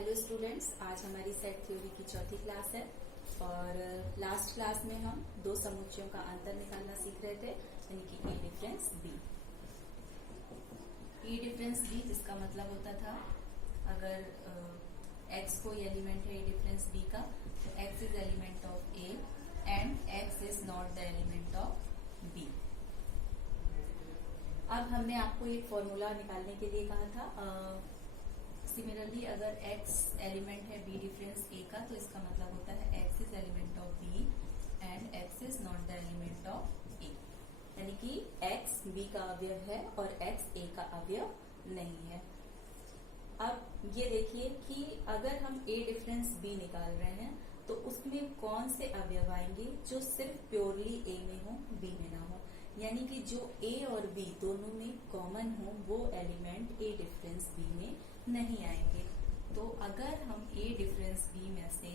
Hello students, आज हमारी set theory की चौथी क्लास है और लास्ट क्लास में हम दो समुच्चयों का अंतर निकालना सीख रहे थे, यानी कि ए डिफरेंस बी। ए डिफरेंस बी जिसका मतलब होता था अगर x कोई एलिमेंट है ए डिफरेंस बी का, तो x is element of A and x is not the element of B. अब हमने आपको एक फॉर्मूला निकालने के लिए कहा था। सिमिलरली अगर x एलिमेंट है b डिफरेंस a का, तो इसका मतलब होता है x is element of b and x is not the element of a, यानी कि x b का अवयव है और x a का अवयव नहीं है। अब ये देखिए कि अगर हम a डिफरेंस b निकाल रहे हैं तो उसमें कौन से अवयव आएंगे जो सिर्फ प्योरली a में हो b में ना हो, यानी कि जो a और b दोनों में कॉमन हो वो एलिमेंट a डिफरेंस b में नहीं आएंगे। तो अगर हम a डिफरेंस b में से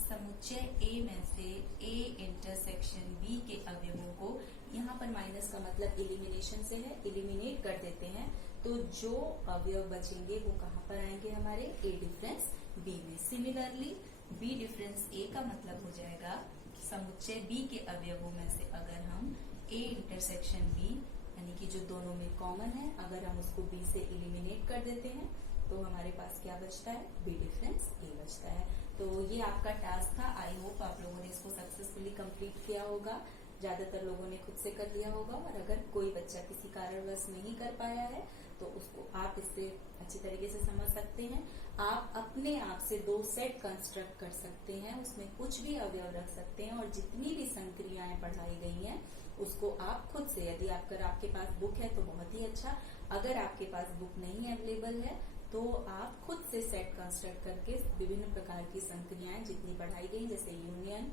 समुच्चय a में से a इंटरसेक्शन b के अवयवों को, यहाँ पर माइनस का मतलब एलिमिनेशन से है, एलिमिनेट कर देते हैं, तो जो अवयव बचेंगे वो कहाँ पर आएंगे, हमारे a डिफरेंस b में। सिमिलरली b डिफरेंस a का मतलब हो जाएगा समुच्चय b के अवयवों में से अगर हम a इंटरसेक्शन b, यानी कि जो दोनों में कॉमन है, अगर हम उसको b से एलिमिनेट कर देते हैं तो हमारे पास क्या बचता है, b डिफरेंस a बचता है। तो ये आपका टास्क था। आई होप आप लोगों ने इसको सक्सेसफुली कंप्लीट किया होगा। ज्यादातर लोगों ने खुद से कर लिया होगा, और अगर कोई बच्चा किसी कारणवश नहीं कर पाया है तो उसको आप इससे अच्छी तरीके से समझ सकते हैं। आप अपने आप से दो सेट कंस्ट्रक्ट कर सकते हैं, उसमें कुछ भी अवयव रख सकते हैं और जितनी भी संक्रियाएं पढ़ाई गई हैं उसको आप खुद से, यदि आपके पास बुक है तो बहुत ही अच्छा, अगर आपके पास बुक नहीं अवेलेबल है तो आप खुद से सेट कंस्ट्रक्ट करके विभिन्न प्रकार की संक्रियाएं जितनी पढ़ाई गई, जैसे यूनियन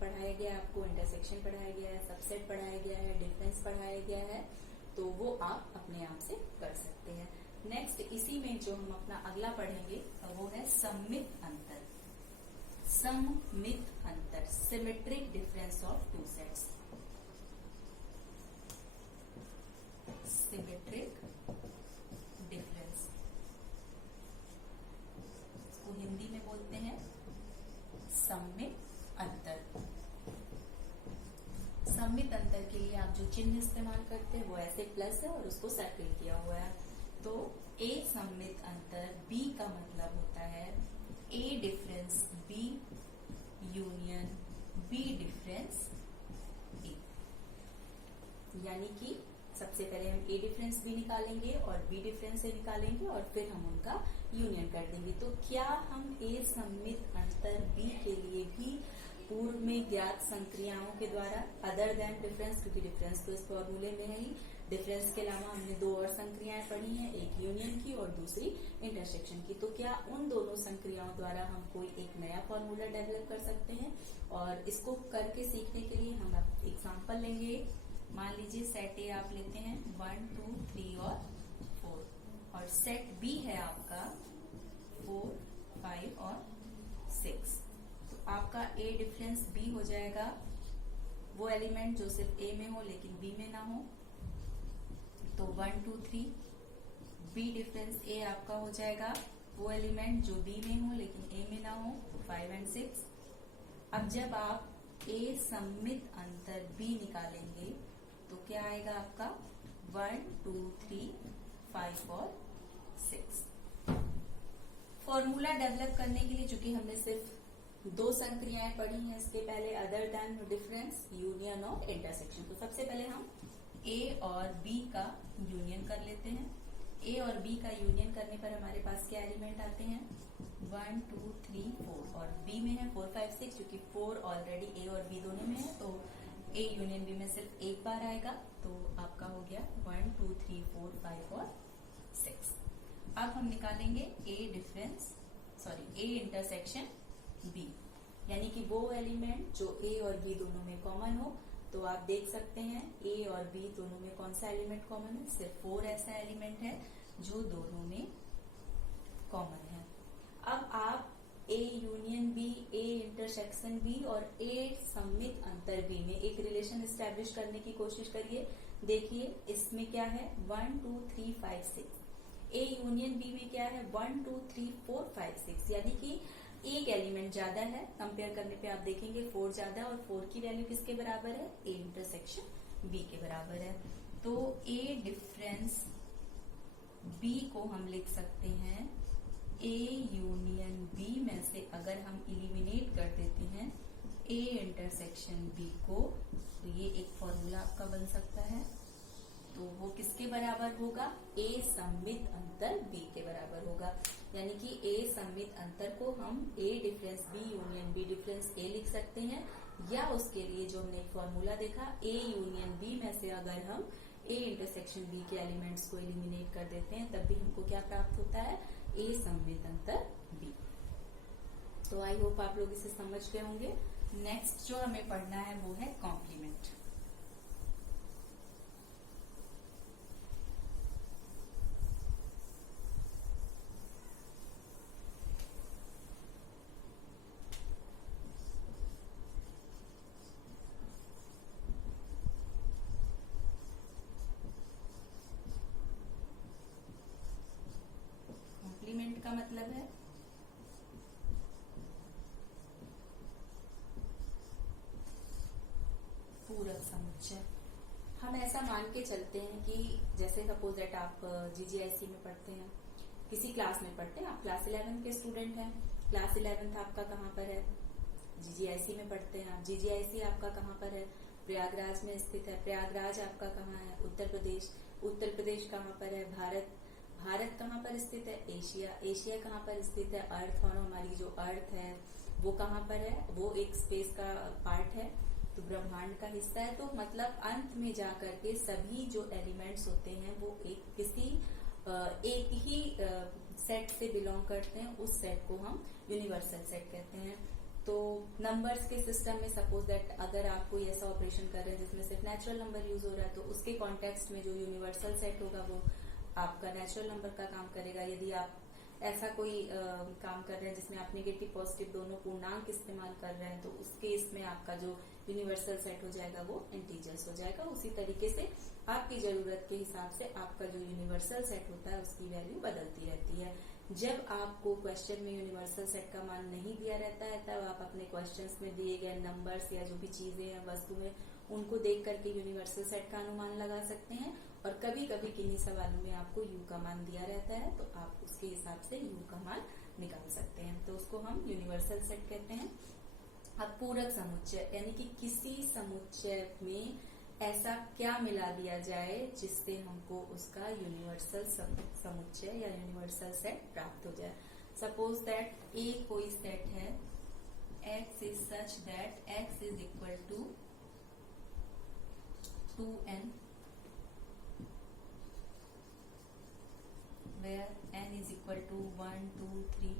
पढ़ाया गया आपको, इंटरसेक्शन पढ़ाया गया है, सबसेट पढ़ाया गया है, डिफरेंस पढ़ाया गया है, तो वो आप अपने आप से कर सकते हैं। नेक्स्ट इसी में जो हम अपना अगला पढ़ेंगे वो है सममित अंतर। सममित अंतर, symmetric difference of two sets. Symmetric difference, इसको हिंदी में बोलते हैं सममित अंतर। सममित अंतर के लिए आप जो चिन्ह इस्तेमाल करते हैं वो ऐसे प्लस है और उसको सर्किल किया हुआ है। तो a सममित अंतर b का मतलब होता है a difference b union b difference a, यानी कि सबसे पहले हम a डिफरेंस b निकालेंगे और b डिफरेंस a निकालेंगे और फिर हम उनका यूनियन कर देंगे। तो क्या हम a सममित अंतर b के लिए भी पूर्व में ज्ञात संक्रियाओं के द्वारा, अदर देन डिफरेंस, क्योंकि डिफरेंस तो इस फॉर्मूले में है ही, डिफरेंस के अलावा हमने दो और संक्रियाएं पढ़ी हैं, एक यूनियन की और दूसरी इंटरसेक्शन की, तो क्या उन दोनों संक्रियाओं द्वारा हम कोई एक नया फॉर्मूला डेवलप कर सकते हैं? और इसको करके सीखने के लिए हम एग्जाम्पल लेंगे। मान लीजिए सेट ए आप लेते हैं 1, 2, 3 और 4, और सेट बी है आपका 4, 5 और 6। तो आपका a डिफरेंस b हो जाएगा वो एलिमेंट जो सिर्फ a में हो लेकिन b में ना हो, तो 1, 2, 3। b डिफरेंस a आपका हो जाएगा वो एलिमेंट जो b में हो लेकिन a में ना हो, 5 और 6। अब जब आप a सममित अंतर b निकालेंगे तो क्या आएगा आपका 1, 2, 3, 5 और 6। फॉर्मूला डेवलप करने के लिए, चूंकि हमने सिर्फ दो संक्रियाएं पढ़ी हैं इसके पहले, अदर देन डिफरेंस, यूनियन और इंटरसेक्शन, तो सबसे पहले हम a और b का यूनियन कर लेते हैं। a और b का यूनियन करने पर हमारे पास क्या एलिमेंट आते हैं, 1, 2, 3, 4, और b में है 4, 5, 6, क्योंकि 4 ऑलरेडी a और b दोनों में है, तो a यूनियन b में सिर्फ एक बार आएगा, तो आपका हो गया 1, 2, 3, 4, 5 और 6। अब हम निकालेंगे a इंटरसेक्शन b, यानी कि वो एलिमेंट जो a और b दोनों में कॉमन हो। तो आप देख सकते हैं a और b दोनों में कौन सा एलिमेंट कॉमन है, सिर्फ 4 ऐसा एलिमेंट है जो दोनों में कॉमन है। अब आप a union b, a intersection b और a सममित अंतर b में एक रिलेशन एस्टेब्लिश करने की कोशिश करिए। देखिए इसमें क्या है, 1, 2, 3, 5, 6, ए यूनियन बी में क्या है 1 2 3 4 5 6, यानी कि एक एलिमेंट ज्यादा है, कंपेयर करने पे आप देखेंगे 4 ज्यादा है और 4 की वैल्यू किसके बराबर है, ए इंटरसेक्शन बी के बराबर है। तो ए डिफरेंस बी को हम लिख सकते हैं ए यूनियन बी में से अगर हम इलिमिनेट कर देते हैं ए इंटरसेक्शन बी को, तो ये एक फॉर्मूला आपका बन सकता है। तो वो किसके बराबर होगा, ए सममित अंतर बी के बराबर होगा। यानी कि ए सममित अंतर को हम A difference B union B difference A लिख सकते हैं, या उसके लिए जो हमने एक फॉर्मूला देखा ए यूनियन बी में से अगर हम ए इंटरसेक्शन बी के एलिमेंट्स को एलिमिनेट कर देते हैं तब भी हमको क्या प्राप्त होता है, ए सममित अंतर बी। तो आई होप आप लोग इसे समझ गए होंगे। नेक्स्ट जो हमें पढ़ना है वो है कॉम्प्लीमेंट। कॉम्प्लीमेंट का मतलब है पूरक समुच्चय। हम ऐसा मान के चलते हैं कि जैसे सपोज दैट आप जीजीआईसी में पढ़ते हैं, किसी क्लास में पढ़ते हैं, आप क्लास 11 के स्टूडेंट हैं, क्लास 11 आपका कहाँ पर है, जीजीआईसी में पढ़ते हैं आप, जीजीआईसी आपका कहाँ पर है, प्रयागराज में स्थित है। प्रयागराज आपका कहाँ है, उत्तर प्रदेश। उत्तर प्रदेश कहाँ पर है, भारत। भारत कहाँ पर स्थित है, एशिया। एशिया कहाँ पर स्थित है, अर्थ। और हमारी जो अर्थ है वो कहाँ पर है, वो एक स्पेस का पार्ट है, तो ब्रह्मांड का हिस्सा है। तो मतलब अंत में जाकर के सभी जो एलिमेंट्स होते हैं वो एक ही सेट से बिलोंग करते हैं, उस सेट को हम यूनिवर्सल सेट कहते हैं। तो नंबर्स के सिस्टम में सपोज दैट अगर आप कोई ऐसा ऑपरेशन कर रहे हैं जिसमें सिर्फ नेचुरल नंबर यूज हो रहा है, तो उसके कॉन्टेक्स्ट में जो यूनिवर्सल सेट होगा वो आपका नेचुरल नंबर का काम करेगा। यदि आप ऐसा कोई काम कर रहे हैं जिसमें आप नेगेटिव पॉजिटिव दोनों पूर्णांक इस्तेमाल कर रहे हैं, तो उस केस में आपका जो यूनिवर्सल सेट हो जाएगा वो इंटीजर्स हो जाएगा। उसी तरीके से आपकी जरूरत के हिसाब से आपका जो यूनिवर्सल सेट होता है उसकी वैल्यू बदलती रहती है। जब आपको क्वेश्चन में यूनिवर्सल सेट का मान नहीं दिया रहता है तब आप अपने क्वेश्चंस में दिए गए नंबर्स या जो भी चीजें हैं वस्तु में उनको देख करके यूनिवर्सल सेट का अनुमान लगा सकते हैं। और कभी कभी किन्हीं सवालों में आपको यू का मान दिया रहता है तो आप उसके हिसाब से यू का मान निकाल सकते हैं, तो उसको हम यूनिवर्सल सेट कहते हैं। अब पूरक समुच्चय यानी कि किसी समुच्चय में ऐसा क्या मिला दिया जाए जिससे हमको उसका यूनिवर्सल समुच्चय या यूनिवर्सल सेट प्राप्त हो जाए। सपोज दैट ए कोई सेट है, x is such that x is equal to 2n where n is equal to 1 2 3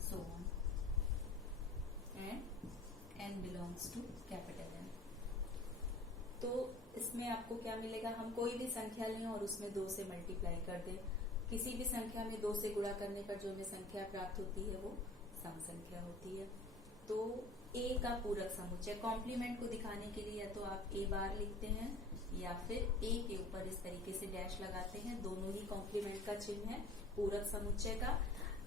so on and n belongs to capital N। तो इसमें आपको क्या मिलेगा, हम कोई भी संख्या लें और उसमें 2 से मल्टीप्लाई कर दें, किसी भी संख्या में 2 से गुणा करने पर जो हमें संख्या प्राप्त होती है वो सम संख्या होती है। तो ए का पूरक समुच्चय, कॉम्प्लीमेंट को दिखाने के लिए या तो आप ए बार लिखते हैं या फिर ए के ऊपर इस तरीके से डैश लगाते हैं, दोनों ही कॉम्प्लीमेंट का चिन्ह है पूरक समुच्चय का।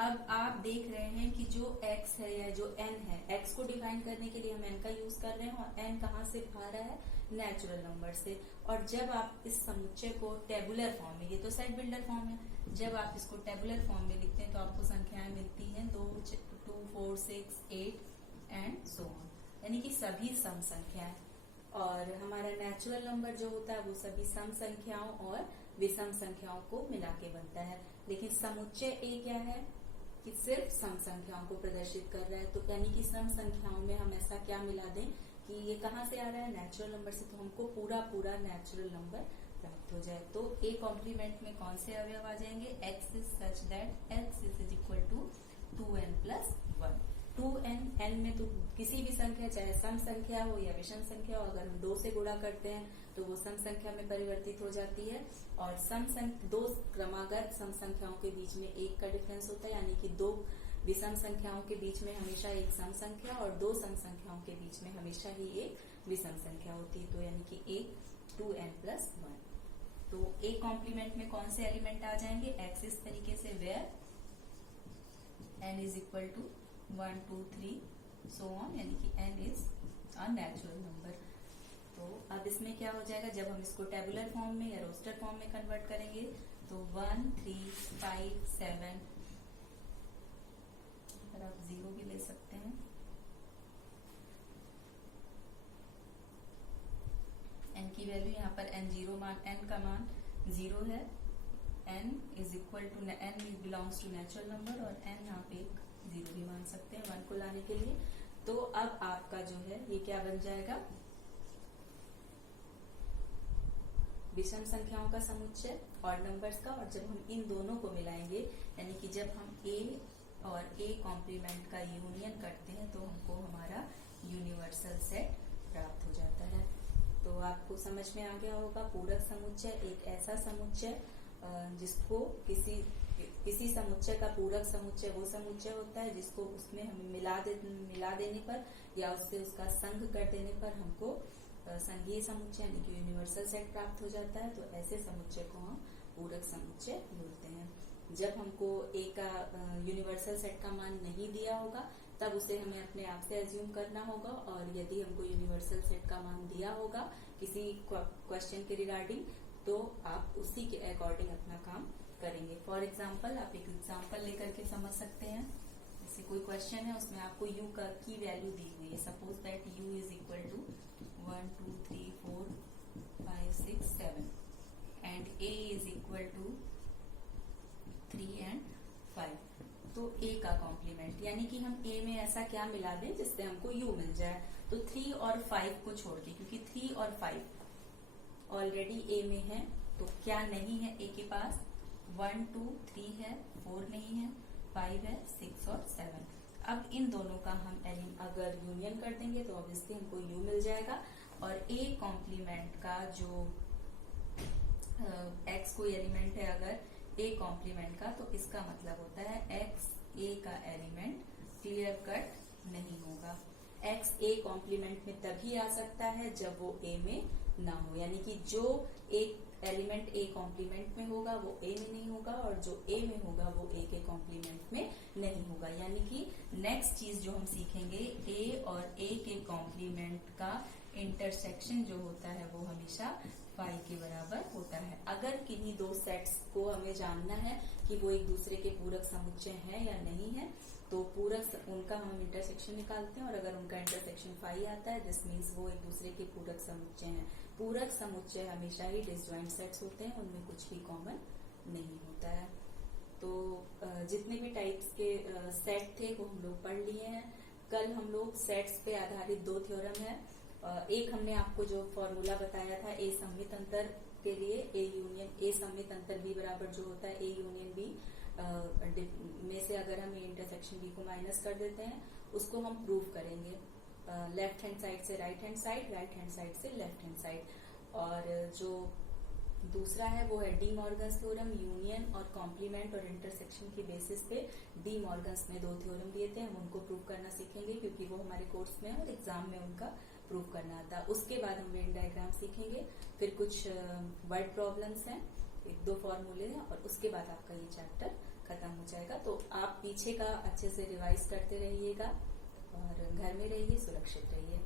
अब आप देख रहे हैं कि जो x है या जो n है, x को डिफाइन करने के लिए हम n का यूज कर रहे हैं और n कहाँ से आ रहा है, नेचुरल नंबर से। और जब आप इस समुच्चय को टेबुलर फॉर्म में, ये तो सेट बिल्डर फॉर्म है, जब आप इसको टेबुलर फॉर्म में लिखते हैं तो आपको संख्याएं मिलती हैं 2 4 6 8 एंड सो ऑन, यानी कि सभी सम संख्याएं। और हमारा नेचुरल नंबर जो होता है वो सभी सम संख्याओं और विषम संख्याओं को मिला के बनता है। लेकिन समुच्चय ए क्या है कि सिर्फ सम संख्याओं को प्रदर्शित कर रहा है, तो यानी कि सम संख्याओं में हम ऐसा क्या मिला दें कि ये कहाँ से आ रहा है, नेचुरल नंबर से, तो हमको पूरा नेचुरल नंबर प्राप्त हो जाए। तो ए कॉम्प्लीमेंट में कौन से अवयव आ जाएंगे, x is such that x is equal to 2n plus 1। 2n, n में तो किसी भी संख्या चाहे सम संख्या हो या विषम संख्या हो, अगर हम 2 से गुणा करते हैं तो वो सम संख्या में परिवर्तित हो जाती है। और दो क्रमागत सम संख्याओं के बीच में 1 का डिफरेंस होता है, यानी कि 2 विषम संख्याओं के बीच में हमेशा एक सम संख्या और 2 सम संख्याओं के बीच में हमेशा ही एक विषम संख्या होती है। तो यानी कि 2n प्लस 1। तो ए कॉम्प्लीमेंट में कौन से एलिमेंट आ जाएंगे, एक्स इस तरीके से where n is equal to 1 2 3 so on, यानी कि n is a natural number. तो अब इसमें क्या हो जाएगा, जब हम इसको टेबुलर फॉर्म में या रोस्टर फॉर्म में कन्वर्ट करेंगे तो 1 3 5 7, और आप 0 भी ले सकते हैं, n की वैल्यू यहाँ पर n0 मान, n का मान 0 है, n is equal to n belongs to natural number, और n आप एक 0 भी मान सकते हैं 1 को लाने के लिए। तो अब आपका जो है ये क्या बन जाएगा, विषम संख्याओं का समुच्चय ऑड नंबर्स का, और जब हम इन दोनों को मिलाएंगे यानी कि जब हम a और a कॉम्प्लीमेंट का यूनियन करते हैं तो हमको हमारा यूनिवर्सल सेट प्राप्त हो जाता है। तो आपको समझ में आ गया होगा, पूरक समुच्चय एक ऐसा समुच्चय जिसको किसी समुच्चय का पूरक समुच्चय वो समुच्चय होता है जिसको उसमें हमें मिला देने पर या उससे उसका संघ कर देने पर हमको संघीय समुच्चय यानी कि यूनिवर्सल सेट प्राप्त हो जाता है। तो ऐसे समुच्चय को हम पूरक समुच्चय बोलते हैं। जब हमको ए का यूनिवर्सल सेट का मान नहीं दिया होगा तब उसे हमें अपने आप से एज्यूम करना होगा, और यदि हमको यूनिवर्सल सेट का मान दिया होगा किसी क्वेश्चन के रिगार्डिंग तो आप उसी के अकॉर्डिंग अपना काम करेंगे। फॉर एग्जाम्पल, आप एक एग्जाम्पल लेकर के समझ सकते हैं। जैसे कोई क्वेश्चन है उसमें आपको u की वैल्यू दी हुई है, suppose that u is equal to 1 2 3 4 5 6 7 and a is equal to 3 and 5। तो a का कॉम्प्लीमेंट यानी कि हम a में ऐसा क्या मिला दें जिससे हमको u मिल जाए। तो 3 और 5 को छोड़ के, क्योंकि 3 और 5 ऑलरेडी a में है, तो क्या नहीं है a के पास, 1 2 3 है, 4 नहीं है, 5 है, 6 और 7। अब इन दोनों का हम अगर यूनियन कर देंगे तो ऑब्वियसली हमको u मिल जाएगा, और a कॉम्प्लीमेंट का जो x कोई एलिमेंट है अगर a कॉम्प्लीमेंट का, तो इसका मतलब होता है x a का एलिमेंट क्लियर कट नहीं होगा। x a कॉम्प्लीमेंट में तभी आ सकता है जब वो a में ना हो, यानी कि जो एक एलिमेंट a कॉम्प्लीमेंट में होगा वो a में नहीं होगा, और जो a में होगा वो a के कॉम्प्लीमेंट में नहीं होगा। यानी कि नेक्स्ट चीज जो हम सीखेंगे, a और a के कॉम्प्लीमेंट का इंटरसेक्शन जो होता है वो हमेशा 5 के बराबर होता है। अगर किन्हीं दो सेट्स को हमें जानना है कि वो एक दूसरे के पूरक समुच्चय है या नहीं है, तो पूरक उनका हम इंटरसेक्शन निकालते हैं, और अगर उनका इंटरसेक्शन 5 आता है दिस मीन्स वो एक दूसरे के पूरक समुच्चय हैं। पूरक समुच्चय हमेशा ही डिसजॉइंट सेट्स होते हैं, उनमें कुछ भी कॉमन नहीं होता है। तो जितने भी टाइप्स के सेट थे वो हम लोग पढ़ लिए हैं। कल हम लोग सेट्स पे आधारित 2 थ्योरम है। एक हमने आपको जो फॉर्मूला बताया था ए सममित अंतर के लिए, ए सममित अंतर बी बराबर जो होता है ए यूनियन बी में से अगर हम इंटरसेक्शन बी को माइनस कर देते हैं उसको हम प्रूव करेंगे लेफ्ट हैंड साइड से right hand side, right hand side से लेफ्ट हैंड साइड। और जो दूसरा है वो है डी मॉर्गन्स थ्योरम, यूनियन और कॉम्प्लीमेंट और इंटरसेक्शन की बेसिस पे डी मॉर्गन्स ने 2 थ्योरम दिए थे, हम उनको प्रूव करना सीखेंगे क्योंकि वो हमारे कोर्स में और एग्जाम में उनका प्रूव करना आता। उसके बाद हम वेन डायग्राम सीखेंगे, फिर कुछ वर्ड प्रॉब्लम्स हैं, 1-2 फॉर्मूले हैं, और उसके बाद आपका ये चैप्टर खत्म हो जाएगा। तो आप पीछे का अच्छे से रिवाइज करते रहिएगा और घर में रहिए, सुरक्षित रहिए।